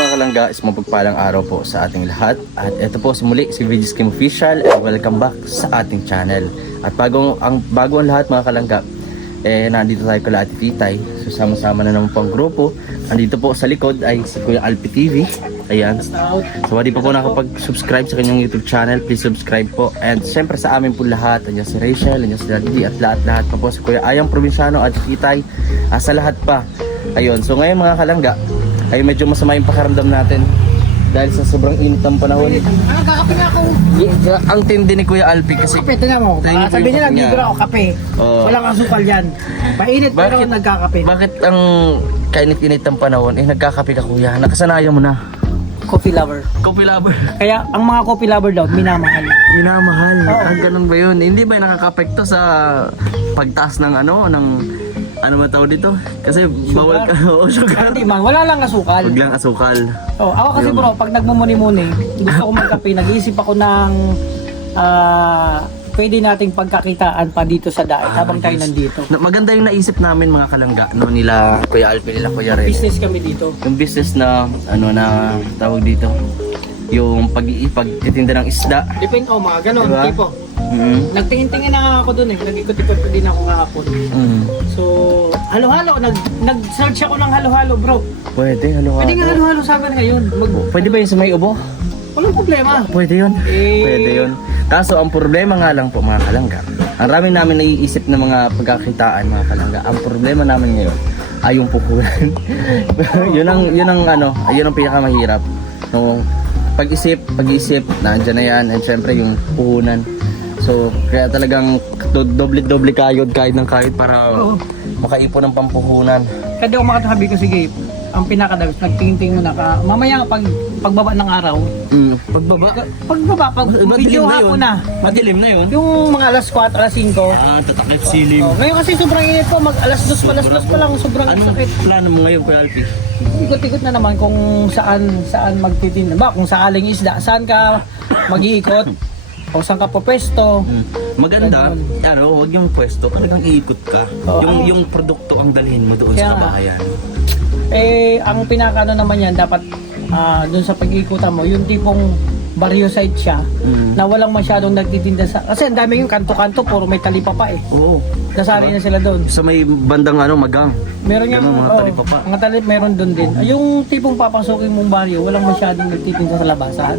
mga kalangga, is mapagpalang araw po sa ating lahat. At ito po muli si VG Skim Official and welcome back sa ating channel. At bago ang lahat mga kalangga, nandito tayo kala Ate Titay. So sama-sama na naman po ang grupo. Nandito po sa likod ay si Kuya Alpi TV. Ayan. So hindi pa po nakapag-subscribe sa kanyang YouTube channel, please subscribe po. And siyempre sa amin po lahat, andyan si Rachel, andyan si Daddy at lahat pa po si Kuya Ayang Provinciano at Titay, sa lahat pa. Ayun, so ngayon mga kalangga, ay medyo masama yung pakiramdam natin dahil sa sobrang init ng panahon. Nagkakape nga ako. Ang tindi ni Kuya Alpi kasi Kape, tingnan mo. Sabi nila, libre ako kape. Walang asukal yan. Mainit pero nagkakape. Bakit ang kainit-init ng panahon, nagkakape ka Kuya? Nakasanayan mo na. Coffee lover. Coffee lover. Kaya ang mga coffee lover daw, minamahal. Minamahal. Oo. Ganun ba yun? Hindi ba nakaka-apekto sa pagtaas ng ano ba tawag dito? Kasi bawal ka. Oo, sugar. Hindi man, wala lang asukal. Huwag lang asukal. Oh, ako kasi bro, pag nagmumuni-muni, gusto ko magkape, nag-iisip ako ng pwede nating pagkakitaan pa dito sa daet habang tayo nandito. Maganda yung naisip namin mga kalangga, no, nila Kuya Alpi, nila Kuya Ren. Business kami dito. Yung business na na tawag dito, yung pagtitinda ng isda. Depende mga ganon, Diba? tipo. Nagtingin-tingin na ako dun nag-ikot-ikot pa din ako kahapon. So, halo-halo, nag-search ako ng halo-halo bro. Pwede, halo-halo. Pwede nga halo-halo sa akin ngayon. Pwede ba yung sa may ubo? Walang problema. Pwede yun. Pwede yun. Kaso ang problema nga lang po mga kalangga, ang rami namin naiisip na mga pagkakitaan mga kalangga, ang problema namin ngayon ay yung puhunan. yun ang pinakamahirap. No, pag-isip, nandiyan na yan, and syempre yung puhunan. So, kaya talagang doble-doble kayod para makaipon ng pampuhunan. Kaya di ako makatabi ko, sige, ang pinakadabis, nagtingin-tingin mo na ka. Mamaya, pagbaba ng araw, pag video hapon na. Madilim na yun. Yung mga alas 4, alas 5. Tatakip silim. Ngayon kasi sobrang init po, mag alas 2 pa lang, sobrang sakit. Plano mo ngayon, Kuya Alpi? Ikot-ikot na naman kung saan magtitinda. Ba, kung saaling isda, saan ka mag-iikot? Kung saan ka po pwesto. Maganda, huwag yung pwesto, talagang iikot ka. Yung produkto ang dalhin mo doon sa bahayan. Ang pinakano naman yan, dapat doon sa pag-iikutan mo, yung tipong barrio site siya, na walang masyadong nagtitinda sa... Kasi ang dami yung kanto-kanto, puro may talipapa Oo. Kasari na sila doon. Sa may bandang magang. Meron yung mga talipapa. Mga talip, meron doon din. Yung tipong papasukin mong barrio, walang masyadong nagtitinda sa labasan.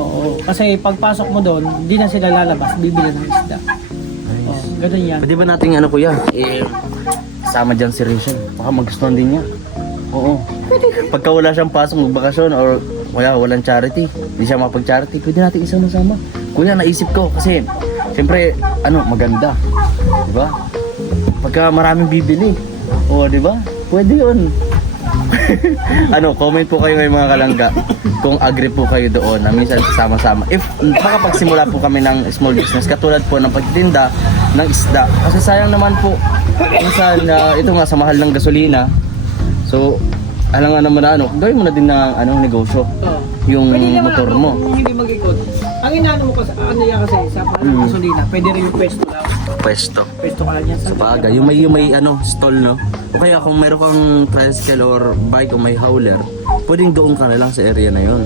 Oo. Kasi pagpasok mo doon, hindi na sila lalabas, bibili ng isda. Ganun yan. Pwede ba nating Kuya? Sama dyan si Rachel. Baka magustuhan din niya. Oo. Pagka wala siyang pasok, magbakasyon, or walang charity, hindi siya makapag-charity, pwede natin isama-sama. Kuya, naisip ko kasi siyempre, maganda. Diba? Pagka maraming bibili. Oo, diba? Pwede yun. Comment po kayo ngayon mga kalangga kung agree po kayo doon na minsan sama-sama. If makapagsimula po kami ng small business katulad po ng pagtinda ng isda. Kasi sayang naman po minsan ito nga sa mahal ng gasolina. So, alam nga naman na gawin mo na din ng negosyo. Yung motor mo. Kung hindi mag-ikot. Ang inaano mo kasi, kasi sa gasolina, pwede rin yung pwesto lang. Pwesto ka lang yan. Sa bagay, yung may stall, no? O kaya kung meron kang tricycle or bike o may hauler, pwedeng doon ka na lang sa area na yun.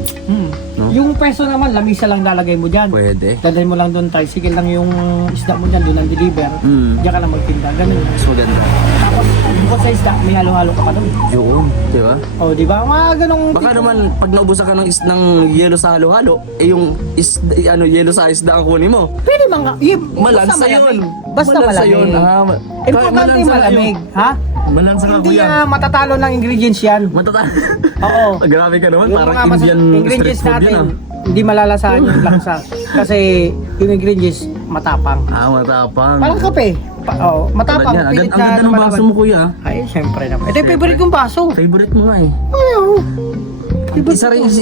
No? Yung pwesto naman, lamisa lang lalagay mo dyan. Pwede. Dadalhin mo lang doon, tricycle lang yung isda mo dyan, doon ang deliver. Diyan ka lang magtinda, ganun. Mas maganda. Tapos, bukod sa isda, may halo-halo ka pa doon. Yun, di ba? Di ba? Mga ganong... Baka naman, pag naubusan ka ng yelo sa halo-halo, yung yelo sa isda ang kunin mo. Pwede mga... Malansa yun. Basta malamig. Importante malamig. Ha? Malansa ka, Hindi Kuya. matatalo ng ingredients yan. Oo. Grabe ka naman, Yung parang mga Indian ingredients street food natin, yun hindi malalasahan yung laksa. Kasi yung ingredients, matapang. Matapang. Parang kape. Matapang. Ang ganda ng baso mo, Kuya. Ay, syempre naman. Ito yung favorite kong baso. Favorite mo nga eh.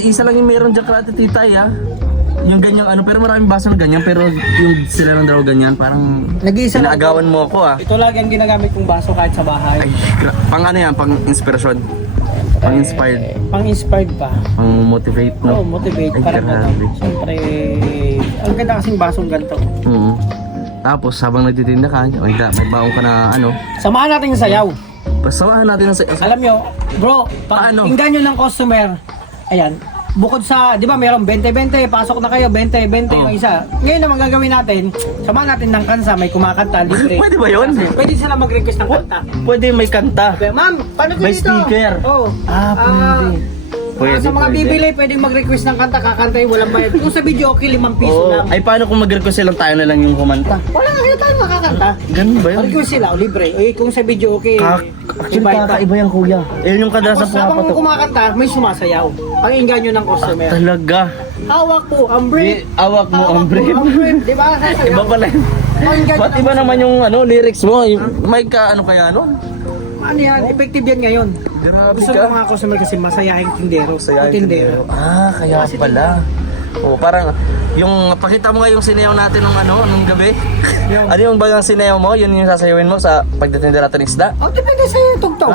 Isa lang yung meron dyan kala Ate Titay Yung ganyang pero maraming baso na ganyan, pero yung sila lang daw ganyan, parang nag-iisa lang. inaagawan mo ako Ito lagi ang ginagamit kong baso kahit sa bahay. Ay, pang yan, pang inspirasyon. Pang inspired. Pang inspired pa. Pang motivate, no? Motivate. Ay, Parang siyempre, ang ganda kasing basong ganito. Tapos habang nagtitinda ka, may baong ka na Samahan natin yung sayaw. Pasamahan natin ang Alam nyo, bro, Paano? tingnan nyo ng customer, ayan, bukod sa, di ba mayroong 20-20, pasok na kayo, 20-20 yung isa. Ngayon naman gagawin natin, samahan natin ng kansa, may kumakanta, libre. Pwede ba yun? Pwede sila mag-request ng kanta. Pwede may kanta. Sabi, ma'am, paano ko May dito? sticker. Oo. Pwede. Sa mga bibili, pwedeng mag-request ng kanta, kakantayin, walang bayad. Kung sa video, okay, 5 piso lang. Ay, paano kung mag-request silang tayo na lang yung kumanta? Wala nga sila tayo makakanta. Ganun ba yun? Request sila, o libre. Eh, kung sa video, okay. Actually, ibayad pa. kakaiba yan, kuya. Yun yung kadalasan Tapos habang pumapatok. kumakanta, may sumasayaw. Ang inganyo ng customer. Talaga. Hawak po ang brief. Awak mo ang brief. Di ba? Sasayaw. Iba pala yun. Ang inganyo Ba't ng iba naman yung lyrics mo? May ka ano kaya nun? Ano yan? Effective yan ngayon. Grabe Gusto ng mga customer kasi masayahing tindero. O tindero. Kaya pala. Parang yung pakita mo nga yung sinayaw natin nung gabi. Yung- Ano yung bagang sinayaw mo? Yun yung sasayawin mo sa pagtitinda natin ng isda? O, depende sa'yo, tugtog.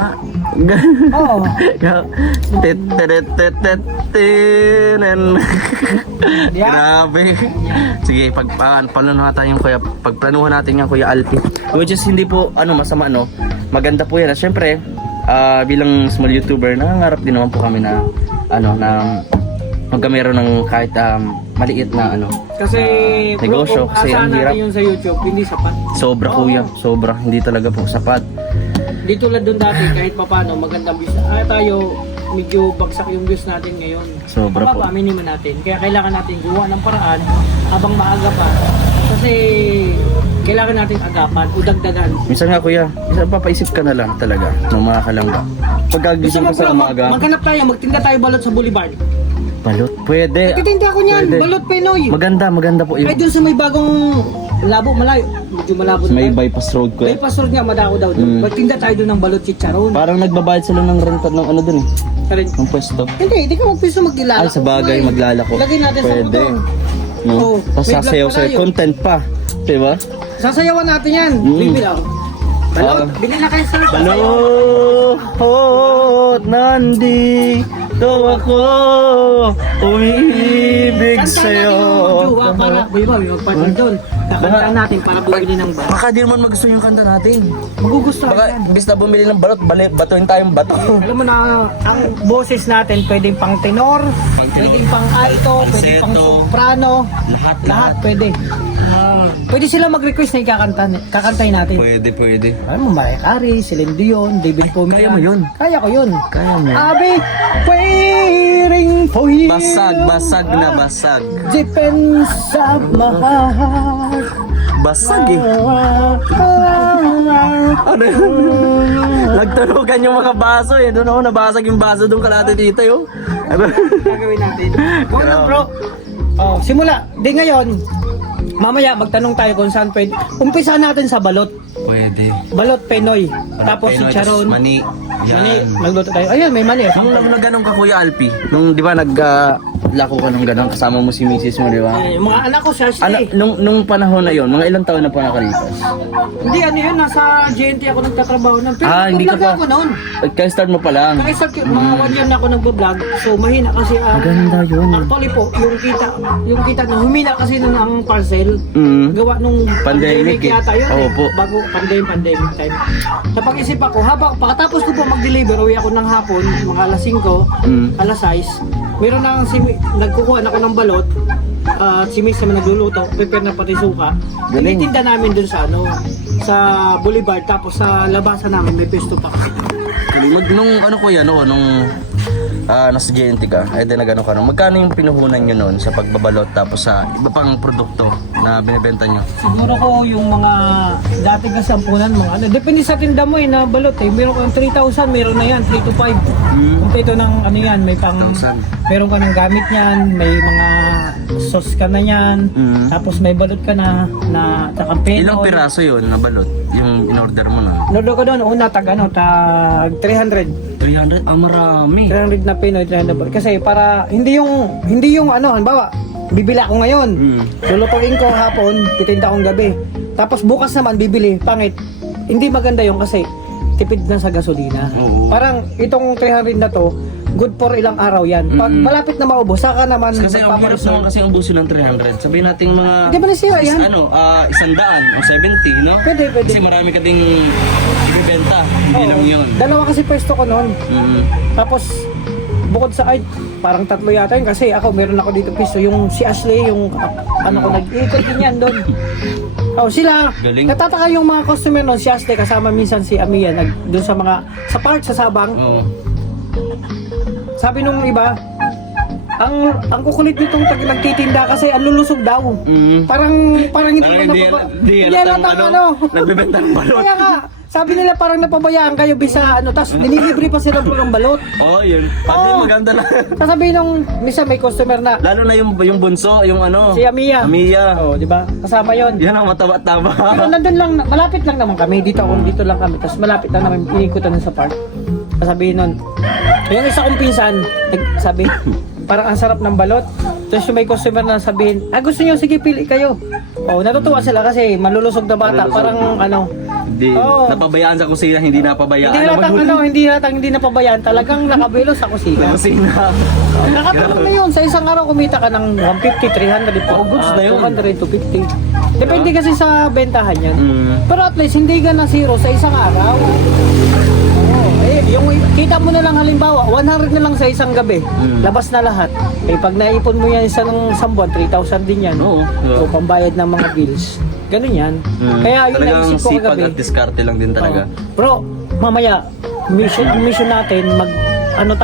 Oo. Yeah. Grabe. Sige, pagplanuhan natin yung pagplanuhan natin yung Kuya Alpi. Which is hindi po masama Maganda po yan. At syempre, bilang small YouTuber, nangangarap din naman po kami na na magkamero ng kahit maliit na Kasi, negosyo, kung kasi asahan ang hirap. natin yun sa YouTube, hindi sapat. Sobra Oo. kuya, sobra hindi talaga po sapat. Di tulad doon dati, kahit papano, magandang views. Tayo, medyo bagsak yung views natin ngayon. Sobra po. Mababa, minima natin. Kaya kailangan natin gawa ng paraan habang maaga pa. Kasi kailangan natin agapan o dagdagan. Minsan nga kuya, minsan papaisip ka na lang talaga ng mga kalangga. Pagkagising ka sa umaga, Maghanap tayo, magtinda tayo balot sa Boulevard. balot, pwede. Titinda ko niyan, Pwede. balot Pinoy. Maganda po Ay yun. doon sa may bagong labo, malayo. Medyo malabo Sa may na. bypass road kuya. Bypass road nga, madako daw doon. Magtinda tayo doon ng balot chicharon. Parang nagbabayad sila ng renta ng dun eh, Karin. ng pwesto. Hindi ka magpiso magdilala. Ay, sa bagay, maglalako. Lagay natin sa Pwede. butong. No? Oo, Tapos may vlog sasayaw pa sa'yo, tayo. content pa. Diba? Sasayawan natin yan. Bibili ako. Balot, bili na kayo sa Balot, nandito ako, umiibig sa'yo. Para, ba, may magpartner doon. Kakantaan natin para bumili ng balot. Baka di naman magusto yung kanta natin. Magugustuhan Baka yan. imbis na bumili ng balot, batuin tayong bato. Alam mo na, ang boses natin pwedeng pang tenor, pwedeng pang alto, pwedeng pang Falsetto. soprano, Lahat pwede. Pwede sila mag-request na kakantahin natin. Pwede. Alam mo, Mariah Carey, Celine Dion, David Pomeran. Kaya mo yun? Kaya ko yun. Kaya mo. I'll be waiting for you. Basag na basag. Depends of my heart. Basag eh. Ano yun? Nagturugan yung mga baso eh. Doon ako nabasag yung baso doon kalate dito yung. Gagawin natin. Go na bro. Oh, simula. Di ngayon, mamaya magtanong tayo kung saan pwede. Umpisa natin sa balot. Pwede. Balot Pinoy. Tapos si Charon. Mani. Mani. Magluto tayo. Ayun, may mani. Nung ganun ka Kuya Alpi, nung di ba lako ka nung ganun, kasama mo si misis mo, di ba? Yung mga anak ko siya, Nung panahon na yon, mga ilang taon na po nakalipas? Hindi, ano yun, nasa GNT ako nagtatrabaho nun. Pero Hindi ka nag-vlog pa. ako noon. Kaya-start mo pa lang. Kaya mga 1 year na ako nagbablog. So mahina kasi Maganda yun. actually po, yung kita na humina kasi nung ang parcel. Gawa nung Pandemic eh. yata yun. Opo. Bago pandemic time. Napag-isip ako, pagkatapos ko po mag-deliver, uwi ako ng hapon, mga alas 5, alas 6. Meron na nagkukuha ako ng balot. At si Miss naman nagluluto, prepare na pati suka. Galing. Tinitinda namin dun sa sa Boulevard, tapos sa labasan namin may pesto pa. Nung kuya, nung nasa GNT ka, din na gano'n ka, magkano yung pinuhunan nyo noon sa pagbabalot tapos sa iba pang produkto na binibenta nyo? Siguro ko yung mga dati kasampunan, mga depende sa tinda mo na balot Meron kang 3,000, meron na yan, 3 to 5. Kompleto ng yan, may pang, meron ka ng gamit yan, may mga sauce ka na yan, tapos may balot ka na tsaka penoy. Ilang piraso yun na balot, yung in-order mo na? Nodo ko doon, una tag 300. 300? Marami. 300 na penoy, 300 balot. Kasi para, hindi yung halimbawa, bibili ako ngayon. Lulutuin ko hapon, titinda akong gabi. Tapos bukas naman bibili, pangit. Hindi maganda yung kasi tipid na sa gasolina. Oo. Parang itong 300 na to, good for ilang araw yan. Pag malapit na maubos, saka naman Kasi ang hirap magpapareserve. naman kasi ang buso ng 300. Sabihin natin mga... Hindi ba nasira yan? 100 o 70, no? Pwede. Kasi marami ka ding ibibenta. Hindi Oo. lang yun. Dalawa kasi pwesto ko noon. Mm. Tapos bukod sa ay, parang tatlo yata yun kasi ako meron ako dito piso yung si Ashley yung ano ko nag-ikot din yan doon. Oh, sila Galing. natataka yung mga customer noon si Ashley kasama minsan si Amia doon sa mga sa part sa Sabang. Oo. Sabi nung iba, ang kukulit nitong nagtitinda kasi ang lulusog daw. Parang hindi Parang ko hindi hindi halatang ano. nagbebenta ng balot. Kaya nga, sabi nila parang napabayaan kayo bisa ano, tas nililibre pa sila ng balot. Oo, yun. Pati Oo. maganda lang. Sasabihin nung misa may customer na Lalo na yung bunso, yung ano. si Amia. Amia. Oh, di ba? Kasama 'yon. Yan ang mataba-taba. Pero nandun lang, malapit lang naman kami dito lang kami. Tapos malapit lang naman iikutan sa park. Sasabihin nun, yung isa kong pinsan, sabi, parang ang sarap ng balot. Tapos yung may customer na sabihin, gusto niyo, sige pili kayo. Oh, natutuwa sila kasi malulusog na bata, Malulusog. parang ano. Hindi. Oo. Napabayaan sa kusina, hindi napabayaan. Hindi hatang hindi napabayaan, talagang nakabilo sa kusina. Kusina. Nakatulong na yun, sa isang araw kumita ka ng 150, 300, Oo, goods na yun. 200, 250. Depende kasi sa bentahan yan. Mm. Pero at least hindi ka na zero sa isang araw. Yung kita mo na lang halimbawa, 100 na lang sa isang gabi. Labas na lahat. Pag naipon mo yan isang buwan, 3,000 din yan. Oo. O pambayad ng mga bills. Ganun yan. Kaya yun Talagang naisip ko sipag kagabi. at diskarte lang din talaga. Bro, mamaya, ang mission natin, tanong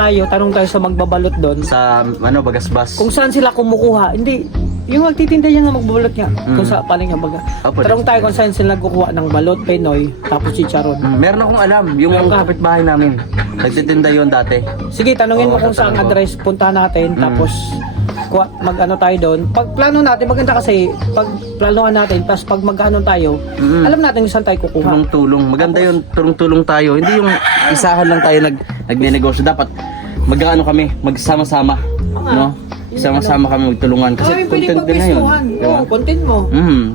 tayo sa magbabalot doon. Sa bagasbas. Kung saan sila kumukuha. Hindi, yung magtitinda yan na magbabalot nga. Kung sa paling nga baga. Pwede. Tanong tayo kung saan sila kukuha ng balot, penoy, tapos chicharon. Meron akong alam, yung Meron ka? kapitbahay namin. Nagtitinda yon dati. Sige, tanungin mo Oo, kung saan tatanong ko. address, punta natin, tapos mag-ano tayo doon. Pag plano natin, maganda kasi, pag planuhan natin, tapos pag mag-ano tayo, alam natin kung saan tayo kukuha. Tulong-tulong. Maganda yun, tulong-tulong tayo. Hindi yung isahan lang tayo nagne-negosyo. Dapat mag-ano kami, magsama-sama. No? Sama-sama kami magtulungan. Kasi Ay, pwede content din na yun. magpistuhan. Diba? Oo, content mo.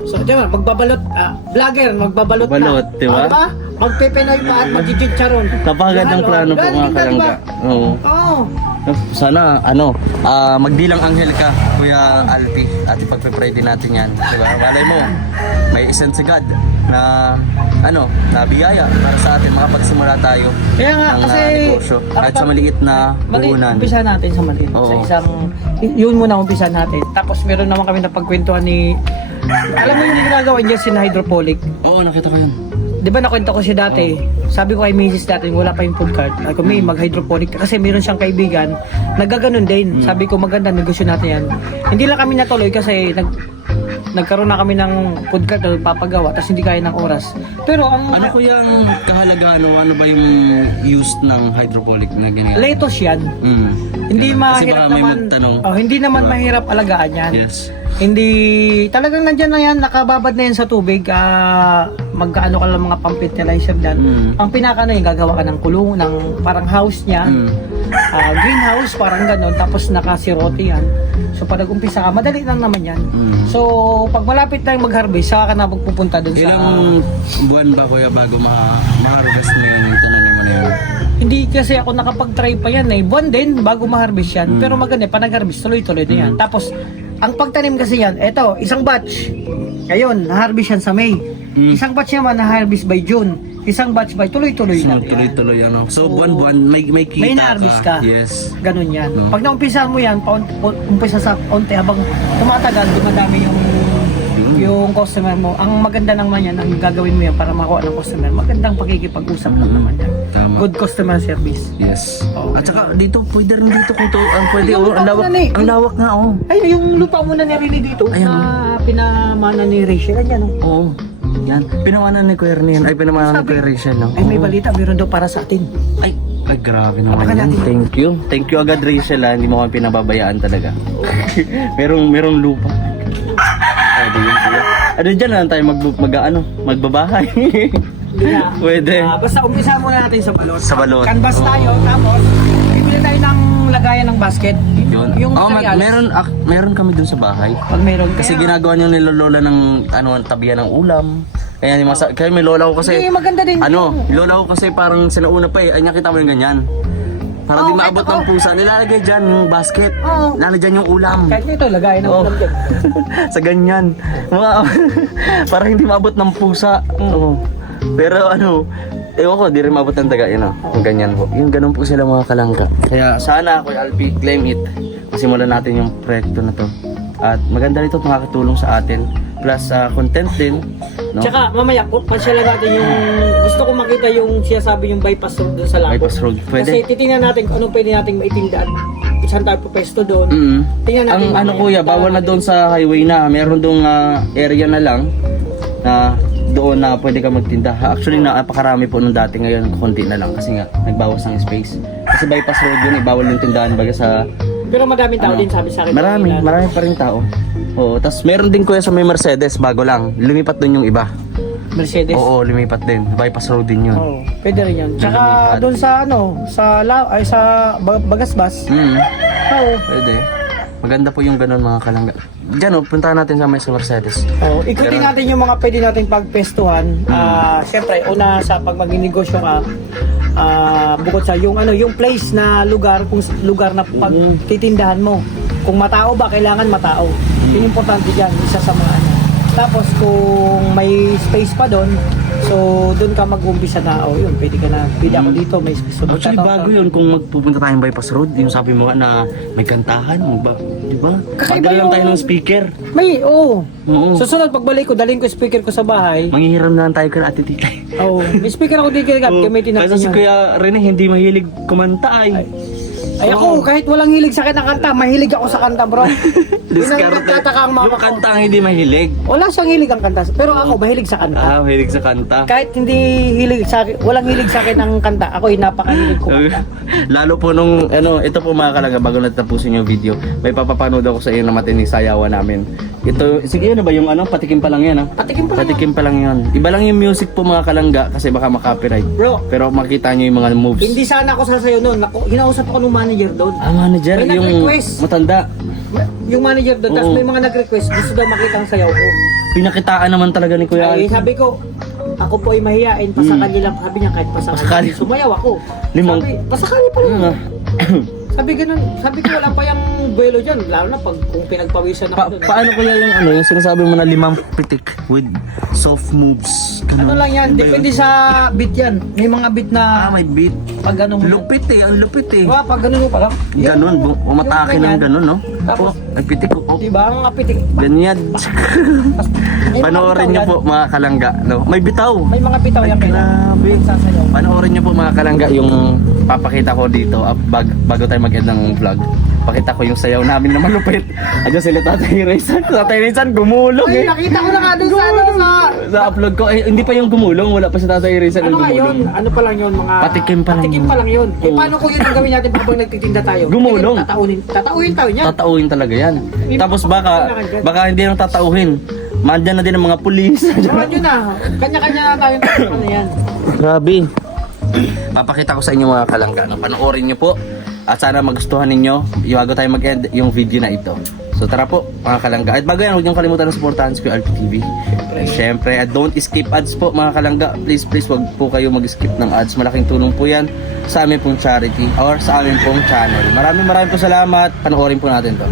So, diba, magbabalot, vlogger, magbabalot Balot, na. diba? Diba? Magpepenoy pa at magchichicharon. Napakagandang plano po mga kalangga. Oo. Oo. Sana magdilang anghel ka, Kuya Alpi, at ipagpe-pray din natin yan, diba? Malay mo, may isang si God na na biyaya para sa atin makapagsimula tayo Kaya nga, ng kasi negosyo kahit sa maliit na puhunan. Umpisa natin sa maliit. Sa Oo. isang, yun muna umpisa natin. Tapos meron naman kami napagkwentuhan ni, alam mo yung ginagawa niya si hydroponic. Oo, nakita ko yun. Di ba nakwento ko siya dati? Sabi ko kay Mrs. dati, wala pa yung food cart. Sabi ko, may mag-hydroponic ka. Kasi meron siyang kaibigan, nagaganon din. Sabi ko, maganda, negosyo natin yan. Hindi lang kami natuloy kasi nagkaroon na kami ng food cart na papagawa, tapos hindi kaya ng oras. Pero ang Ano ko yung kahalagaan o ano ba yung use ng hydroponic na ganyan? lettuce yan. Hindi Kasi mahirap baka may naman. magtanong. Hindi naman mahirap alagaan yan. Yes. Hindi, talagang nandyan na yan, nakababad na yan sa tubig. Magkaano ka lang mga pump fertilizer dyan. Ang pinaka na yun, gagawa ka ng kulong, ng parang house niya. Greenhouse, parang ganon. Tapos nakasirote yan. So pag nag-umpisa ka, madali lang naman yan. So pag malapit na yung mag-harvest, saka ka na magpupunta dun sa... Ilang buwan ba kuya bago ma-harvest mo yun yung tananim mo na yun? Hindi kasi ako nakapag-try pa yan eh. Buwan din bago ma-harvest yan. Pero maganda, pa nag-harvest, tuloy-tuloy na yan. Tapos, ang pagtanim kasi yan, eto, isang batch. Ngayon, na-harvest yan sa May. Isang batch naman na-harvest by June. Isang batch by tuloy-tuloy So, na. tuloy-tuloy ano. So, buwan-buwan may kita May na-harvest ka. Yes. Ganun yan. Pag naumpisahan mo yan, umpisa sa onti habang tumatagal, dumadami yung customer mo. Ang maganda naman yan, ang gagawin mo yan para makuha ng customer. Magandang pakikipag-usap lang naman yan. Tama. Good customer service. Yes. Okay. At saka dito, pwede rin dito kung to, pwede, Yung ang lawak, lupa mo na eh. ang lawak nga, oh. Ay, yung lupa mo na nirili dito Ayan, na pinamana ni Rachel. Ayan, oh. Oo. Yan. Pinamanan ni Kuya Ernie yan. Ay, pinamanan ni Sabi- Kuya Rachel, no? Ay, may Oo. balita, meron daw para sa atin. Ay, grabe naman Apakan yan. natin. Thank you. Thank you agad, Rachel, ha. Hindi mo kami pinababayaan talaga. merong lupa. Ay, di yun, kuya. Ano dyan na lang tayo magbabahay. Hindi na. Pwede. Basta umpisa muna natin sa balot. Sa balot. Canvas tayo, tapos bibili tayo ng lagayan ng basket. Yun. Yung Oh, materials. meron kami dun sa bahay. Pag meron. Kasi Kaya- ginagawa niyo nila lola ng tabihan ng ulam. Kaya kaya may lola ko kasi Hindi, maganda din yung lola ko kasi parang sinauna pa eh. Ay nakita mo yung ganyan. Para di Oo, maabot kahit ng ako. pusa, nilalagay dyan yung basket. Oo. Lalagyan yung ulam. Kahit ito, lagayan ng Oo. ulam dyan. Sa ganyan. Para hindi maabot ng pusa. Oo. Pero Ewan ko, di rin mabot ng daga, yun o. Yung ganyan po. Yung ganun po sila mga kalangka. Kaya sana, Kuya Alpi, claim it. Masimulan natin yung proyekto na to. At maganda nito, makakatulong sa atin. Plus, content din. No? Tsaka mamaya, pasyalan natin yung gusto ko makita yung sinasabi yung bypass road doon sa Lago. Bypass road, pwede. Kasi titingnan natin kung anong pwede nating maitindaan. Saan tayo pupesto doon. Tingnan natin. Ang ano kuya, bawal na doon sa highway na. Meron doon area na lang na doon na pwede ka magtinda. Actually, napakarami po nung dati, ngayon konti na lang kasi nga nagbawas ng space. Kasi bypass road yun, bawal yung tindahan baga sa... Pero madaming tao din sabi sa akin. Marami pa rin tao. Oo, tapos meron din kuya sa may Mercedes, bago lang. Lumipat doon yung iba. Mercedes. Oo, lumipat din. Bypass road din yun. Oo, pwede rin yun. Tsaka doon sa sa Bagasbas. Oo. Pwede. Maganda po yung ganun mga kalangga. Diyan puntahan natin sa may sa Mercedes. Oh, ikutin natin yung mga pwede nating pagpestuhan. Syempre, una sa pag magninegosyo ka, bukod sa yung yung place na lugar, kung lugar na pagtitindahan mo. Kung matao ba, kailangan matao. Yun importante diyan, isa sa mga ano. Tapos kung may space pa doon, so doon ka mag-umpisa na, yun, pwede ako dito, may space. So, Actually, bago yun kung magpupunta tayong bypass road, yung sabi mo nga na may kantahan, di ba? Kakaiba Tagal lang yung- tayo ng speaker. May, oo. Oo. Susunod, pagbalik ko, dalhin ko yung speaker ko sa bahay. Manghihiram na lang tayo ka Ate Titay. Oo. May speaker ako dito kaya gamitin natin Kasi si yun. Kuya Rene hindi mahilig kumanta ay. Ay ako, kahit walang hilig sa akin ng kanta, mahilig ako sa kanta, bro. Yun ang nagtataka ang mama Yung ko. kanta ang hindi mahilig. Wala siyang hilig ang kanta, pero ako mahilig sa kanta. Mahilig sa kanta. Kahit hindi hilig sa akin, walang hilig sa akin ng kanta, ako ay napakahilig ko kanta. Lalo po nung ito po mga kalangga, bago natapusin yung video, may papapanood ako sa iyo na matinig sayawan namin. Ito, sige yun na ba yung patikim pa lang yan ha? Patikim pa lang. Patikim pa lang yan. Iba lang yung music po mga kalangga kasi baka makopyright. Bro, Pero makita nyo yung mga moves. hindi sana ako sasayaw noon. Hinausap ako ng manager doon. Manager, May yung nag-request. matanda. Yung manager doon, tapos Oo. may mga nag-request, gusto daw makita ang sayaw ko. Pinakitaan naman talaga ni Kuya Ay, Alvin. sabi ko, ako po ay mahihain, pasakali lang. Sabi niya, kahit pasakali. Pasakali. Sumayaw ako. Limang- Sabi, pasakali pa rin. Ah. Sabi ganun, sabi ko wala pa yung buwelo dyan, lalo na pag kung pinagpawisan ako doon. Paano kuya yung sinasabi mo na 5 pitik with soft moves? Ano lang yan, depende sa beat yan. May mga beat na May beat. pag ganun mo. Lupit ang lupit eh. Diba, pag ganun mo pa lang. Ganun, umatake ng ganun, no? Tapos, Ay pitik ko. diba, ang mga pitik. Ganyan. May mga Panoorin bitaw niyo yan. po mga kalangga, no? May bitaw. May mga bitaw yan Grabe. sasayaw. Panoorin niyo po mga kalangga yung papakita ko dito bago tayo mag-end ng vlog. Pakita ko yung sayaw namin na malupit. Ayan sila Tatay Rizan. Tatay Rizan gumulong Ay, eh. nakita ko na nga doon sa Sa upload ko, hindi pa yung gumulong. Wala pa si Tatay Rizan ano yung nga yun? gumulong. Ano pa lang yun? Mga Patikim pa lang Patikim yun. pa lang yun. Eh, Oo. paano kung yun ang gawin natin habang nagtitinda tayo? Gumulong. Tatauhin tayo niya. Tatauhin talaga yan. Tapos baka hindi lang tatauhin. Mandyan na din ang mga pulis. Naman yun na. Kanya-kanya na tayo. Ano yan? Grabe. Papakita ko sa inyo mga kalangga. No? Panoorin nyo po. At sana magustuhan ninyo bago tayo mag-end yung video na ito. So tara po mga kalangga. At bago yan, huwag niyong kalimutan na supportahan si Alpi TV. Siyempre, at don't skip ads po mga kalangga. Please, wag po kayo mag-skip ng ads. Malaking tulong po yan sa amin pong charity or sa amin pong channel. Maraming po salamat. Panoorin po natin to.